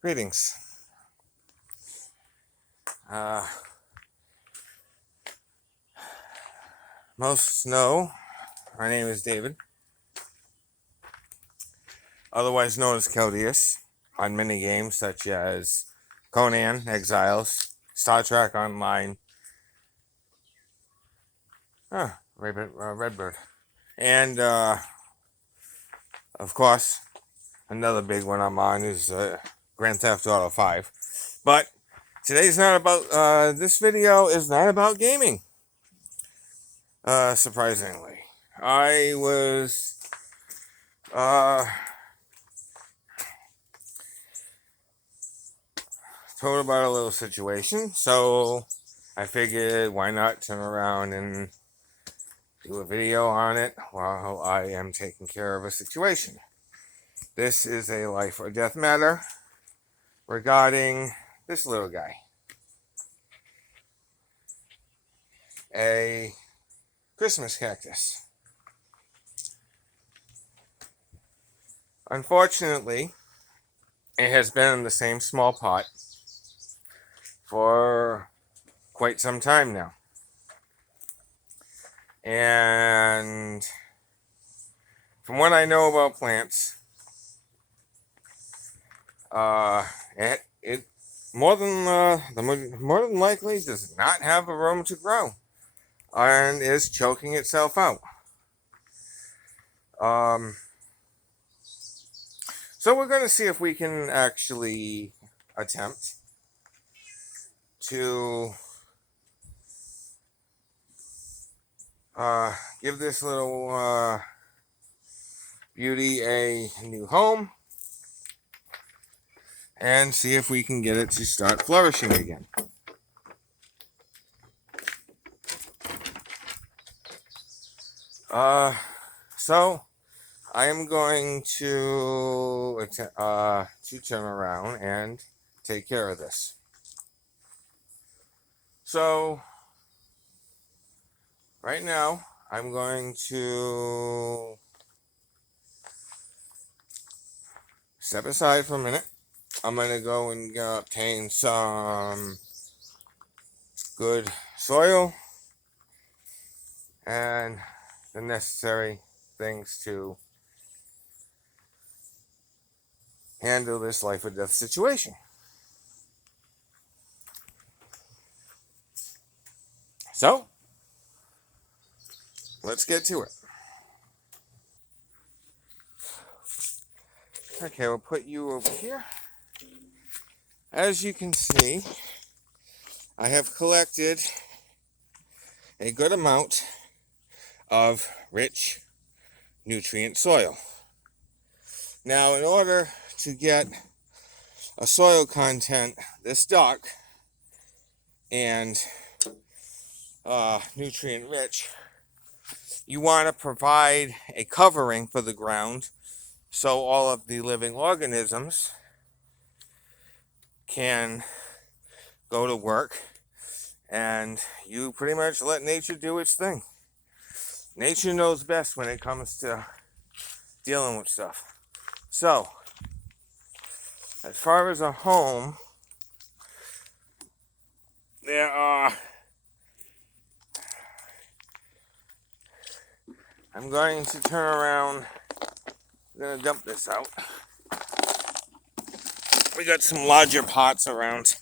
Greetings. Most know my name is David, otherwise known as Keldius, on many games such as Conan, Exiles, Star Trek Online, Redbird, and of course, another big one I'm on is Grand Theft Auto 5. But today's not about, this video is not about gaming, surprisingly. I was told about a little situation, so I figured why not turn around and do a video on it while I am taking care of a situation. This is a life or death matter regarding this little guy, a Christmas cactus. Unfortunately, it has been in the same small pot for quite some time now. And from what I know about plants, it more than likely does not have a room to grow and is choking itself out. So we're going to see if we can actually attempt to give this little beauty a new home and see if we can get it to start flourishing again. So I am going to turn around and take care of this. So right now I'm going to step aside for a minute. I'm going to go and obtain some good soil and the necessary things to handle this life or death situation. So, let's get to it. Okay, we'll put you over here. As you can see, I have collected a good amount of rich nutrient soil. Now, in order to get a soil content this dark and nutrient rich, you want to provide a covering for the ground so all of the living organisms can go to work and you pretty much let nature do its thing. Nature knows best when it comes to dealing with stuff. So, as far as a home, I'm going to turn around. I'm going to dump this out. We got some larger pots around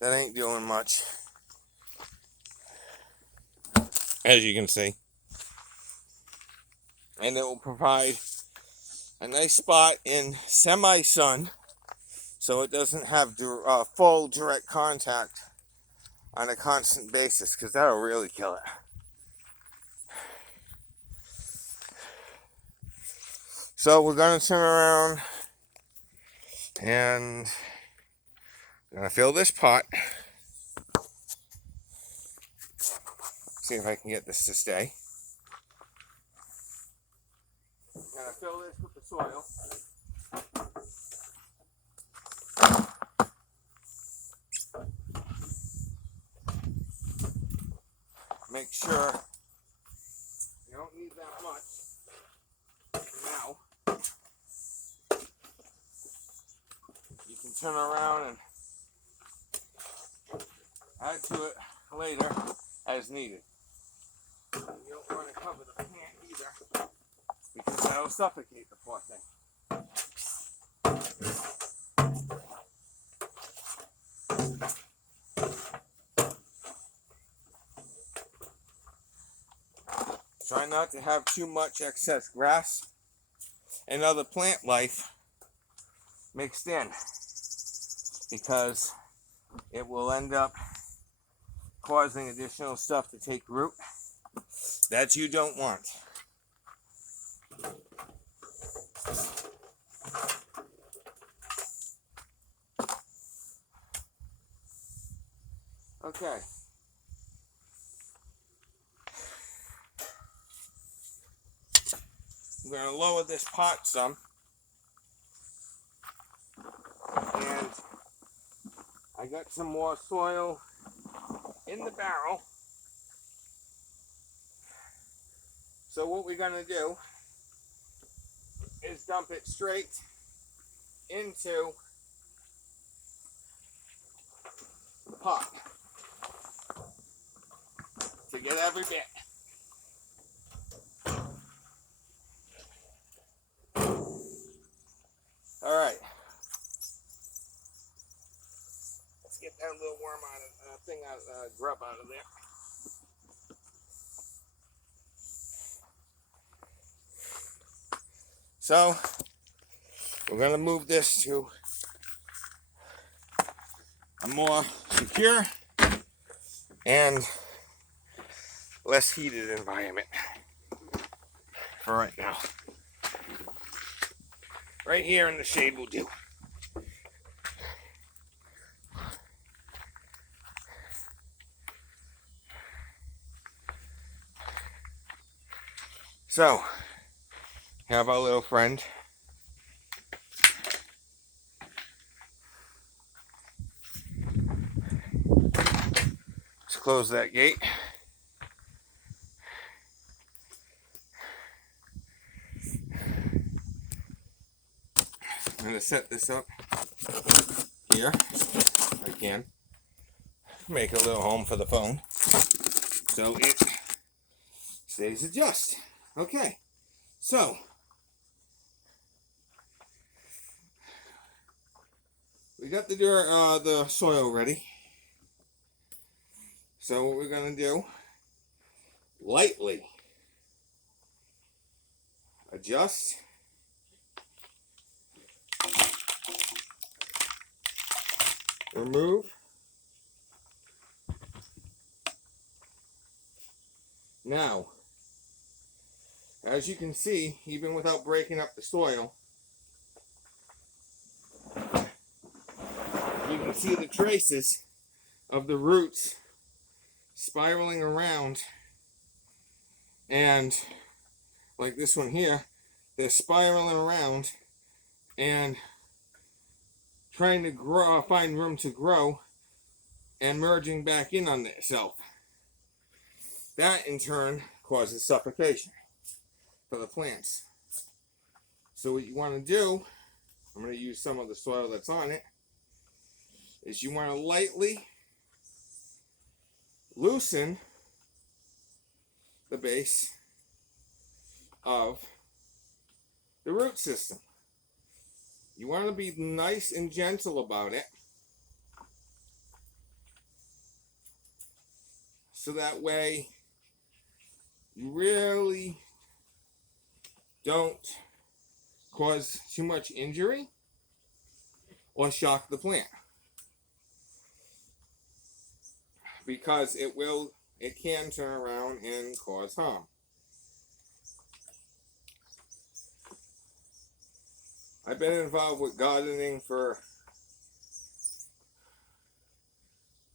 that ain't doing much, as you can see. And it will provide a nice spot in semi-sun so it doesn't have full direct contact on a constant basis, because that'll really kill it. So we're going to turn around and I'm going to fill this pot. See if I can get this to stay. I'm going to fill this with the soil. Make sure you don't need that much now. turn around and add to it later as needed. You don't want to cover the plant either, because that'll suffocate the poor thing. Try not to have too much excess grass and other plant life mixed in, because it will end up causing additional stuff to take root that you don't want. Okay. I'm going to lower this pot some, and I got some more soil in the barrel. So what we're going to do is dump it straight into the pot to get every bit. All right. Let's get that little worm out of grub out of there. So we're going to move this to a more secure and less heated environment for right now. Right here in the shade will do. So, have our little friend. Let's close that gate. I'm going to set this up here if I can. Make a little home for the phone so it stays adjusted. Okay, so we got the soil ready. So what we're going to do, lightly adjust. Remove. Now, as you can see, even without breaking up the soil, you can see the traces of the roots spiraling around, and like this one here, they're spiraling around and trying to grow, find room to grow, and merging back in on itself. That in turn causes suffocation for the plants. So what you want to do, I'm going to use some of the soil that's on it, is you want to lightly loosen the base of the root system. You want to be nice and gentle about it, so that way you really don't cause too much injury or shock the plant, because it can turn around and cause harm. I've been involved with gardening for,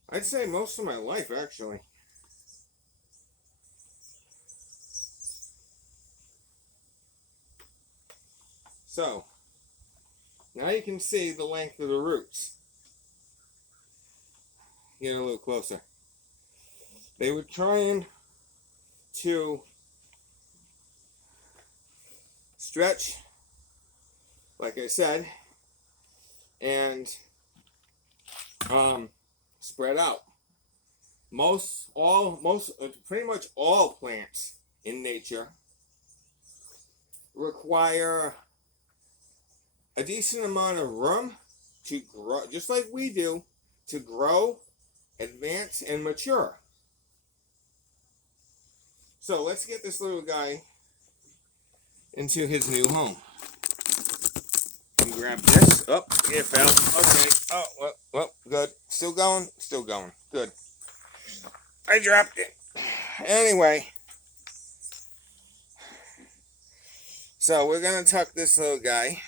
I'd say, most of my life, actually. So, now you can see the length of the roots. Get a little closer. They were trying to stretch, like I said, and spread out. Pretty much all plants in nature require a decent amount of room to grow, just like we do, to grow, advance, and mature. So let's get this little guy into his new home. And grab this. Oh, it fell. Okay. Oh, well, good. Still going? Still going. Good. I dropped it. Anyway. So we're going to tuck this little guy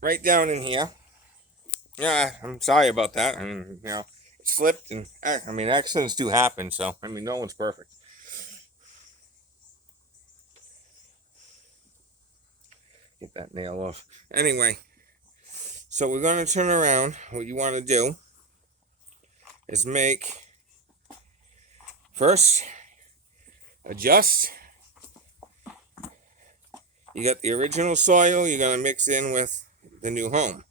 right down in here. Yeah, I'm sorry about that. I mean, it slipped, and I mean, accidents do happen, so I mean, no one's perfect. Get that nail off. Anyway, so we're going to turn around. What you want to do is first, adjust. You got the original soil, you're going to mix in with the new home.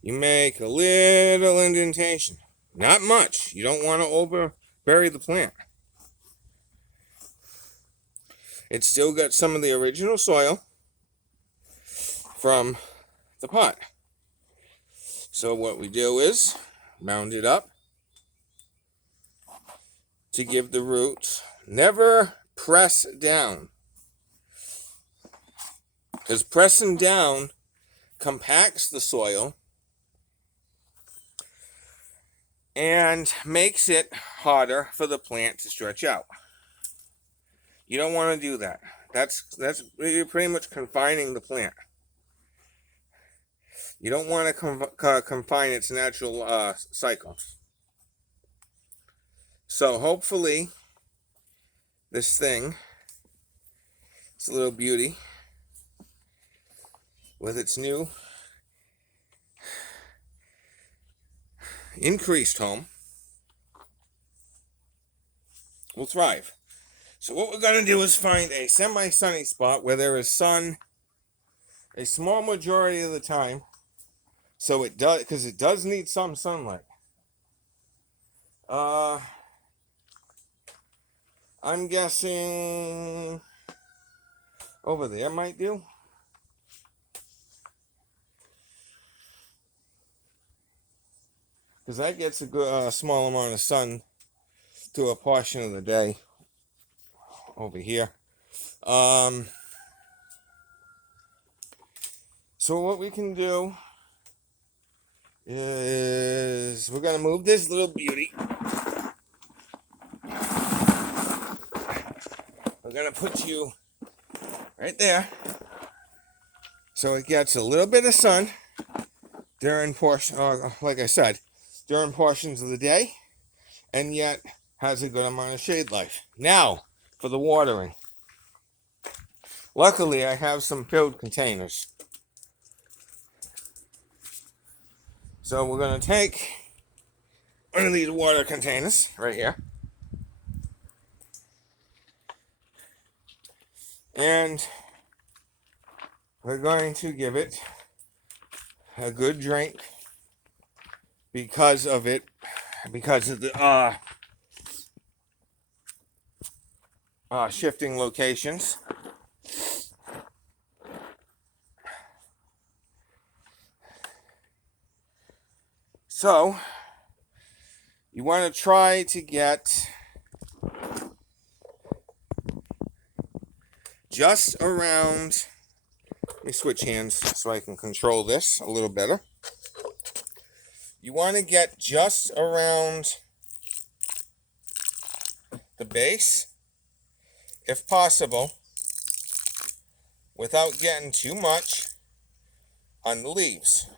You make a little indentation. Not much. You don't want to bury the plant. It's still got some of the original soil from the pot. So what we do is mound it up to give the roots. Never press down, because pressing down compacts the soil and makes it harder for the plant to stretch out. You don't want to do that. You're pretty much confining the plant. You don't want to confine its natural cycle. So hopefully this thing, this little beauty, with its new increased home, will thrive. So what we're going to do is find a semi-sunny spot where there is sun a small majority of the time. So it does, because it does need some sunlight. I'm guessing over there might do. Because that gets a good small amount of sun to a portion of the day over here. So what we can do is we're going to move this little beauty. We're going to put you right there so it gets a little bit of sun during like I said, during portions of the day, and yet has a good amount of shade life. Now, for the watering. Luckily, I have some filled containers. So we're going to take one of these water containers right here. And we're going to give it a good drink because of the shifting locations. So you want to try to get just around, let me switch hands so I can control this a little better. You want to get just around the base, if possible, without getting too much on the leaves.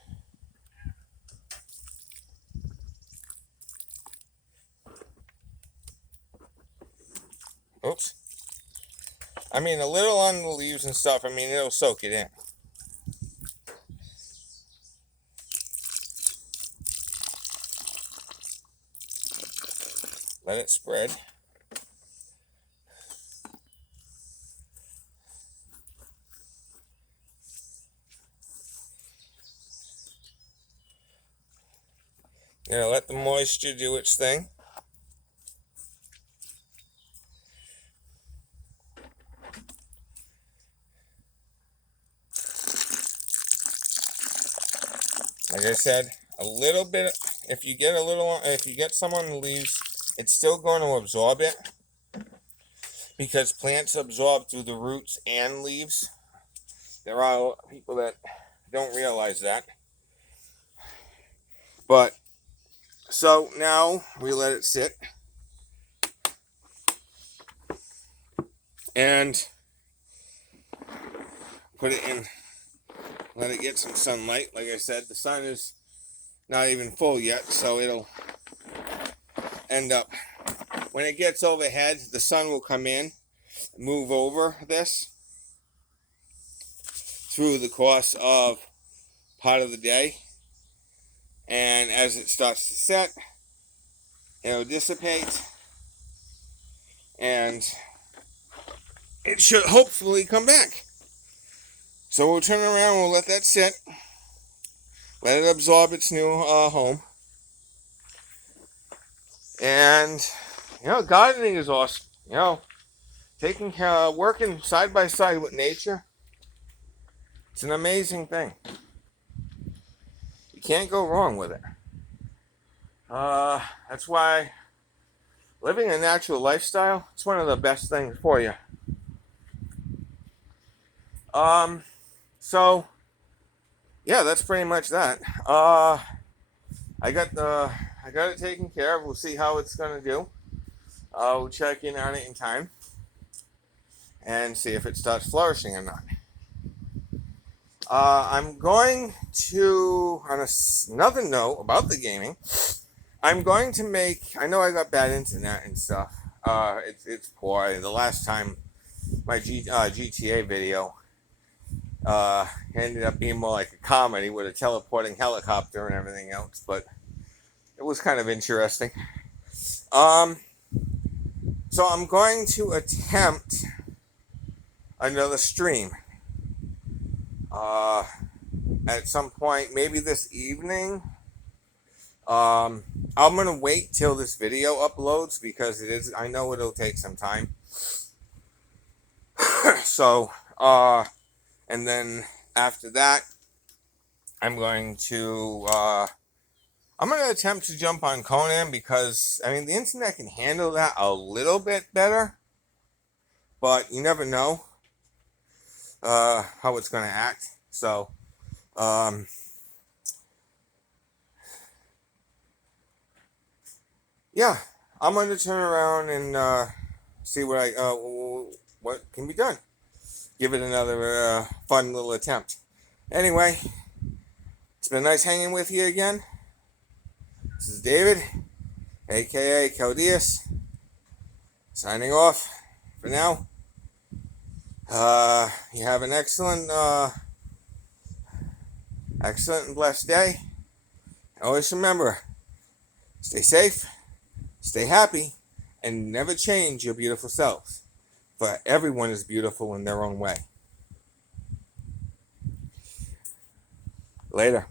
Oops. I mean, a little on the leaves and stuff, I mean, it'll soak it in. Let it spread. let the moisture do its thing. Like I said, a little bit, if you get some on the leaves, it's still going to absorb it, because plants absorb through the roots and leaves. There are people that don't realize that. But, so now we let it sit. And put it in, let it get some sunlight. Like I said, the sun is not even full yet, so it'll end up, when it gets overhead, the sun will come in, move over this through the course of part of the day, and as it starts to set, it'll dissipate, and it should hopefully come back. So we'll turn around, we'll let that sit, let it absorb its new home. And, gardening is awesome. Taking care, working side by side with nature, it's an amazing thing. You can't go wrong with it. That's why living a natural lifestyle, it's one of the best things for you. So, yeah, that's pretty much that. I got it taken care of. We'll see how it's gonna do. We'll check in on it in time and see if it starts flourishing or not. I'm going to, on another note about the gaming, I'm going to make, I know I got bad internet and stuff. It's poor. The last time my GTA video ended up being more like a comedy with a teleporting helicopter and everything else, but it was kind of interesting. So I'm going to attempt another stream at some point, maybe this evening. I'm gonna wait till this video uploads, because I know it'll take some time. So, and then after that, I'm going to attempt to jump on Conan, because, I mean, the internet can handle that a little bit better, but you never know how it's going to act. So, yeah, I'm going to turn around and see what can be done. Give it another fun little attempt. Anyway, it's been nice hanging with you again. This is David, aka Caldeus, signing off for now. You have an excellent and blessed day. Always remember, stay safe, stay happy, and never change your beautiful selves. For everyone is beautiful in their own way. Later.